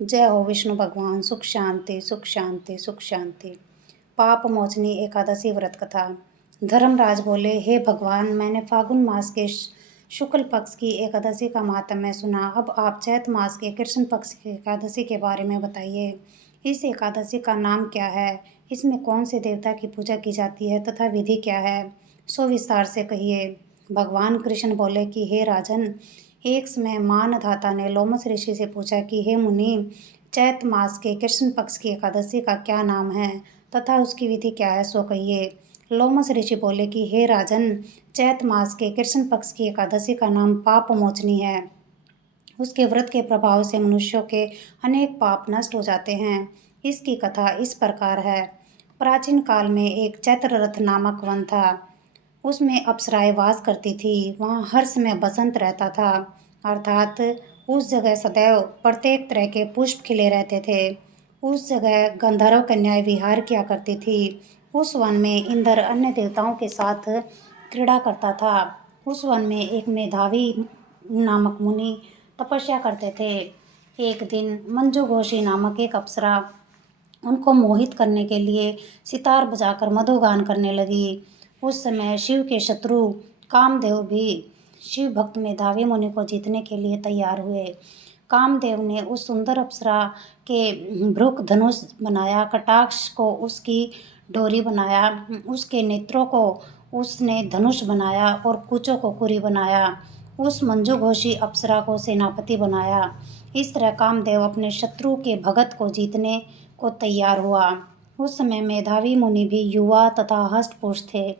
जय हो विष्णु भगवान। सुख शांति सुख शांति सुख शांति। पाप मोचनी एकादशी व्रत कथा। धर्मराज बोले, हे भगवान, मैंने फागुन मास के शुक्ल पक्ष की एकादशी का माहात्म्य सुना। अब आप चैत मास के कृष्ण पक्ष की एकादशी के बारे में बताइए। इस एकादशी का नाम क्या है? इसमें कौन से देवता की पूजा की जाती है तथा विधि क्या है? सो विस्तार से कहिए। भगवान कृष्ण बोले कि हे राजन, एक समय मानधाता ने लोमस ऋषि से पूछा कि हे मुनि, चैत मास के कृष्ण पक्ष की एकादशी का क्या नाम है तथा उसकी विधि क्या है, सो कहिए। लोमस ऋषि बोले कि हे राजन, चैत मास के कृष्ण पक्ष की एकादशी का नाम पाप मोचनी है। उसके व्रत के प्रभाव से मनुष्यों के अनेक पाप नष्ट हो जाते हैं। इसकी कथा इस प्रकार है। प्राचीन काल में एक चैत्ररथ नामक वन था। उसमें अप्सराएं वास करती थी। वहाँ हर समय बसंत रहता था, अर्थात उस जगह सदैव प्रत्येक तरह के पुष्प खिले रहते थे। उस जगह गंधर्व कन्याएं विहार किया करती थी। उस वन में इंद्र अन्य देवताओं के साथ क्रीड़ा करता था। उस वन में एक मेधावी नामक मुनि तपस्या करते थे। एक दिन मंजू घोषी नामक एक अप्सरा उनको मोहित करने के लिए सितार बजाकर मधुगान करने लगी। उस समय शिव के शत्रु कामदेव भी शिव भक्त मेधावी मुनि को जीतने के लिए तैयार हुए। कामदेव ने उस सुंदर अप्सरा के भ्रुक धनुष बनाया, कटाक्ष को उसकी डोरी बनाया, उसके नेत्रों को उसने धनुष बनाया और कुचों को कुरी बनाया। उस मंजूघोषी अप्सरा को सेनापति बनाया। इस तरह कामदेव अपने शत्रु के भगत को जीतने को तैयार हुआ। उस समय मेधावी मुनि भी युवा तथा हष्ट-पुष्ट थे।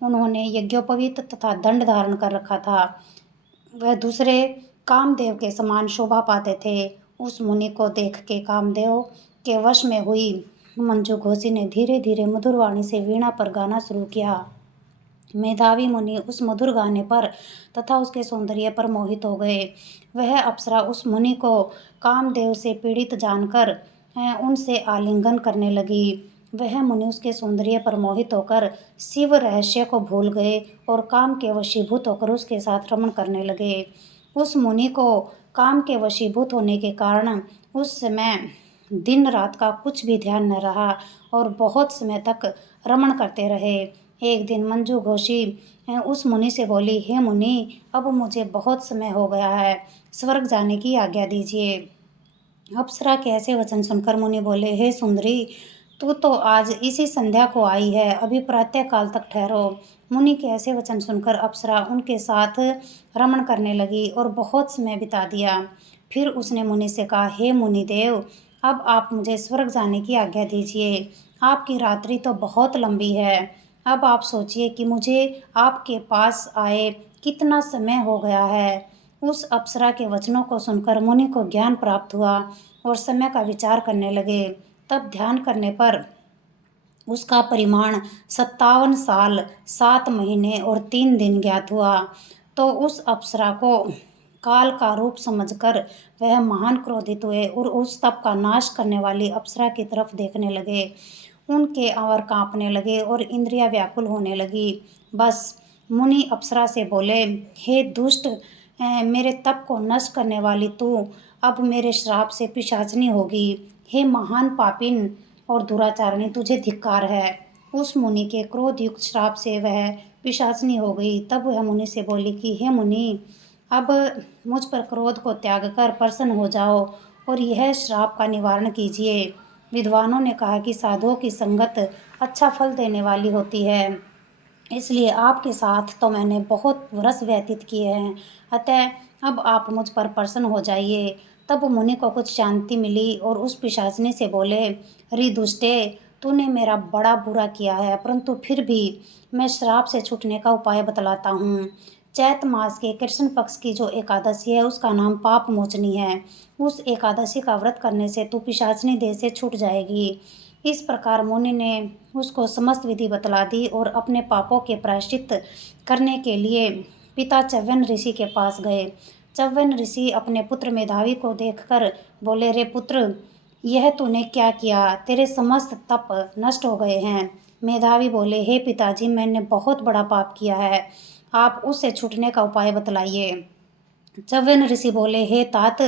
उन्होंने यज्ञोपवीत तथा दंड धारण कर रखा था। वह दूसरे कामदेव के समान शोभा पाते थे। उस मुनि को देख के कामदेव के वश में हुई मंजू घोषी ने धीरे धीरे मधुर वाणी से वीणा पर गाना शुरू किया। मेधावी मुनि उस मधुर गाने पर तथा उसके सौंदर्य पर मोहित हो गए। वह अप्सरा उस मुनि को कामदेव से पीड़ित जानकर उनसे आलिंगन करने लगी। वह मुनि उसके सौंदर्य पर मोहित होकर शिव रहस्य को भूल गए और काम के वशीभूत होकर उसके साथ रमण करने लगे। उस मुनि को काम के वशीभूत होने के कारण उस समय दिन रात का कुछ भी ध्यान न रहा और बहुत समय तक रमण करते रहे। एक दिन मंजू घोषी उस मुनि से बोली, हे मुनि, अब मुझे बहुत समय हो गया है, स्वर्ग जाने की आज्ञा दीजिए। अप्सरा के ऐसे वचन सुनकर मुनि बोले, हे सुंदरी, तू तो आज इसी संध्या को आई है, अभी प्रातः काल तक ठहरो। मुनि के ऐसे वचन सुनकर अप्सरा उनके साथ रमण करने लगी और बहुत समय बिता दिया। फिर उसने मुनि से कहा, हे मुनिदेव, अब आप मुझे स्वर्ग जाने की आज्ञा दीजिए। आपकी रात्रि तो बहुत लंबी है। अब आप सोचिए कि मुझे आपके पास आए कितना समय हो गया है। उस अप्सरा के वचनों को सुनकर मुनि को ज्ञान प्राप्त हुआ और समय का विचार करने लगे। तब ध्यान करने पर उसका परिमाण 57 साल 7 महीने और 3 दिन ज्ञात हुआ। तो उस अप्सरा को काल का रूप समझकर वह महान क्रोधित हुए और उस तप का नाश करने वाली अप्सरा की तरफ देखने लगे। उनके अंवर कांपने लगे और इंद्रियां व्याकुल होने लगी। बस मुनि अप्सरा से बोले, हे दुष्ट, मेरे तप को नष्ट करने वाली तू अब मेरे श्राप से पिशाचनी होगी। हे महान पापिन और दुराचारणी, तुझे धिक्कार है। उस मुनि के क्रोध युक्त श्राप से वह पिशाचनी हो गई। तब वह मुनि से बोली कि हे मुनि, अब मुझ पर क्रोध को त्याग कर प्रसन्न हो जाओ और यह श्राप का निवारण कीजिए। विद्वानों ने कहा कि साधुओं की संगत अच्छा फल देने वाली होती है, इसलिए आपके साथ तो मैंने बहुत वर्ष व्यतीत किए हैं, अतः अब आप मुझ पर प्रसन्न हो जाइए। तब मुनि को कुछ शांति मिली और उस पिशाचिनी से बोले, री दुष्टे, तूने मेरा बड़ा बुरा किया है, परंतु फिर भी मैं श्राप से छूटने का उपाय बतलाता हूँ। चैत मास के कृष्ण पक्ष की जो एकादशी है उसका नाम पाप मोचनी है। उस एकादशी का व्रत करने से तू पिशाचिनी देह से छूट जाएगी। इस प्रकार मुनि ने उसको समस्त विधि बतला दी और अपने पापों के प्रायश्चित करने के लिए पिता च्यवन ऋषि के पास गए। च्यवन ऋषि अपने पुत्र मेधावी को देखकर बोले, रे पुत्र, यह तूने क्या किया? तेरे समस्त तप नष्ट हो गए हैं। मेधावी बोले, हे पिताजी, मैंने बहुत बड़ा पाप किया है, आप उससे छूटने का उपाय बतलाइए। च्यवन ऋषि बोले, हे तात,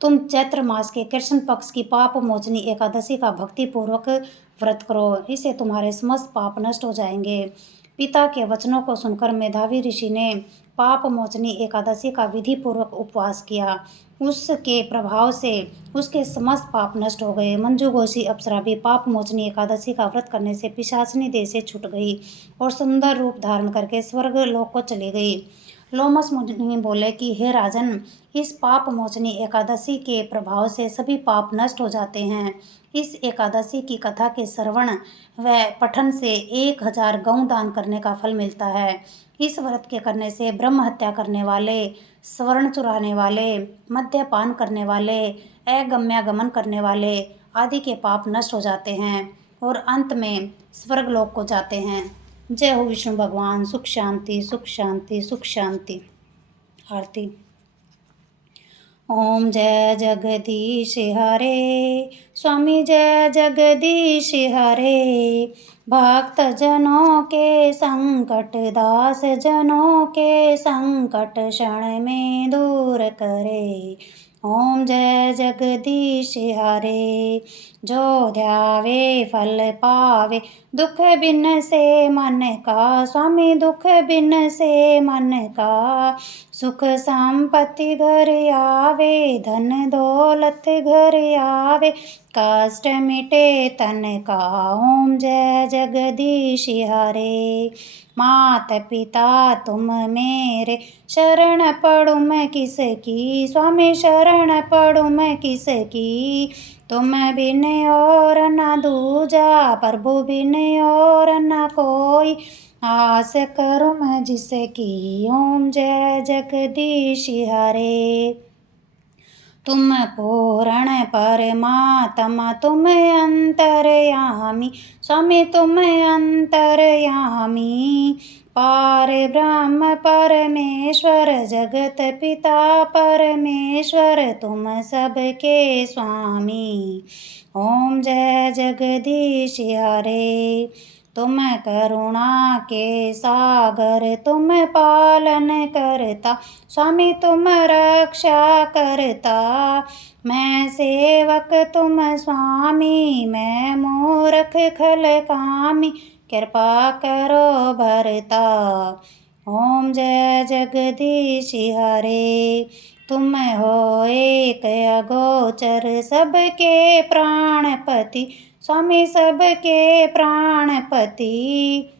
तुम चैत्र मास के कृष्ण पक्ष की पाप मोचनी एकादशी का भक्ति पूर्वक व्रत करो, इससे तुम्हारे समस्त पाप नष्ट हो जाएंगे। पिता के वचनों को सुनकर मेधावी ऋषि ने पाप मोचनी एकादशी का विधि पूर्वक उपवास किया। उसके प्रभाव से उसके समस्त पाप नष्ट हो गए। मंजू घोषी अप्सरा भी पाप मोचनी एकादशी का व्रत करने से पिशाचिनी देह से छूट गई और सुंदर रूप धारण करके स्वर्ग लोक को चली गई। लोमस मुनि बोले कि हे राजन, इस पाप मोचनी एकादशी के प्रभाव से सभी पाप नष्ट हो जाते हैं। इस एकादशी की कथा के श्रवण व पठन से 1000 गौ दान करने का फल मिलता है। इस व्रत के करने से ब्रह्म हत्या करने वाले, स्वर्ण चुराने वाले, मद्यपान करने वाले, अगम्यागमन करने वाले आदि के पाप नष्ट हो जाते हैं और अंत में स्वर्ग लोक को जाते हैं। जय हो विष्णु भगवान। सुख शांति, सुख शांति, सुख शांति। आरती। ओम जय जगदीश हरे, स्वामी जय जगदीश हरे। भक्त जनों के संकट, दास जनों के संकट क्षण में दूर करे। ओम जय जगदीश हरे। जो ध्यावे फल पावे, दुख बिन से मन का, स्वामी दुख बिन से मन का। सुख संपत्ति घर आवे, धन दौलत घर आवे, कष्ट मिटे तन का। ओम जय जगदीश हरे। मात पिता तुम मेरे, शरण पड़ू मैं किसकी, स्वामी शरण पड़ू मैं किसकी। तुम बिन और न दूजा, प्रभु बिन और न कोई, आस करूं मैं जिसकी। ओम जय जगदीश हरे। तुम पूर्ण परमात्मा, तुम अंतर्यामी, स्वामी तुम अंतर्यामी। पार ब्रह्म परमेश्वर, जगत पिता परमेश्वर, तुम सबके स्वामी। ओम जय जगदीश हरे। तुम करुणा के सागर, तुम पालन करता, स्वामी तुम रक्षा करता। मैं सेवक तुम स्वामी, मैं मूर्ख खल कामी, कृपा करो भरता। ओम जय जगदीश हरे। तुम हो एक अगोचर, सबके प्राणपति, स्वामी सबके प्राणपति।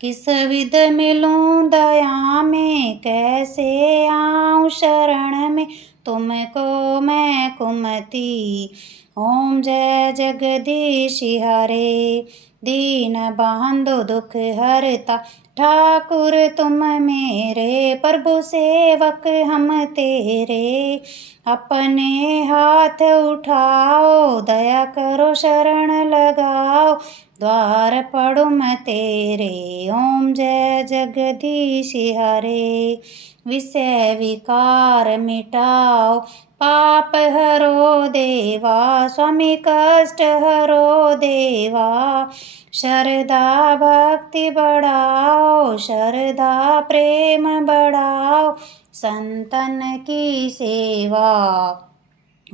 किस विध मिलूं दया में, कैसे आऊं शरण में, तुमको मैं कुमति। ओम जय जगदीश हरे। दीन बंधु दुख हरता, ठाकुर तुम मेरे, प्रभु सेवक हम तेरे। अपने हाथ उठाओ, दया करो शरण लगाओ, द्वार पड़ू मैं तेरे। ओम जय जगदीश हरे। विषय विकार मिटाओ, पाप हरो देवा, स्वामी कष्ट हरो देवा। श्रद्धा भक्ति बढ़ाओ, श्रद्धा प्रेम बढ़ाओ, संतन की सेवा।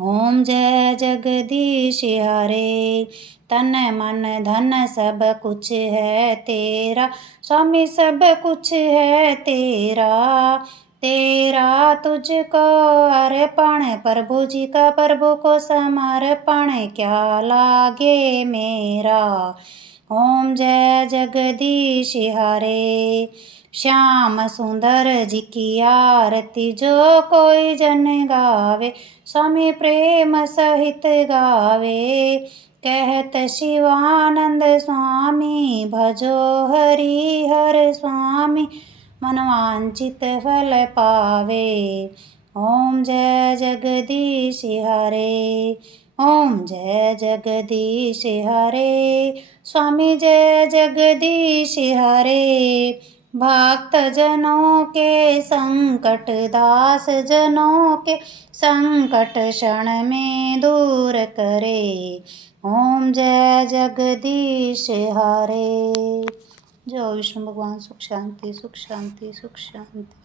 ओम जय जगदीश हरे। तन मन धन सब कुछ है तेरा, स्वामी सब कुछ है तेरा। तेरा तुझको अर्पण, प्रभु जी का प्रभु को समर्पण, क्या लागे मेरा। ओम जय जगदीश हरे। श्याम सुंदर जी की आरती जो कोई जन गावे, स्वामी प्रेम सहित गावे। कहत शिवानंद स्वामी, भजो हरि हर स्वामी, मनवांचित फल पावे। ओम जय जगदीश हरे। ओम जय जगदीश हरे। स्वामी जय जगदीश हरे। भक्त जनों के संकट, दास जनों के संकट क्षण में दूर करे। ओम जय जगदीश हरे। जय विष्णु भगवान। सुख शांति, सुख शांति, सुख शांति।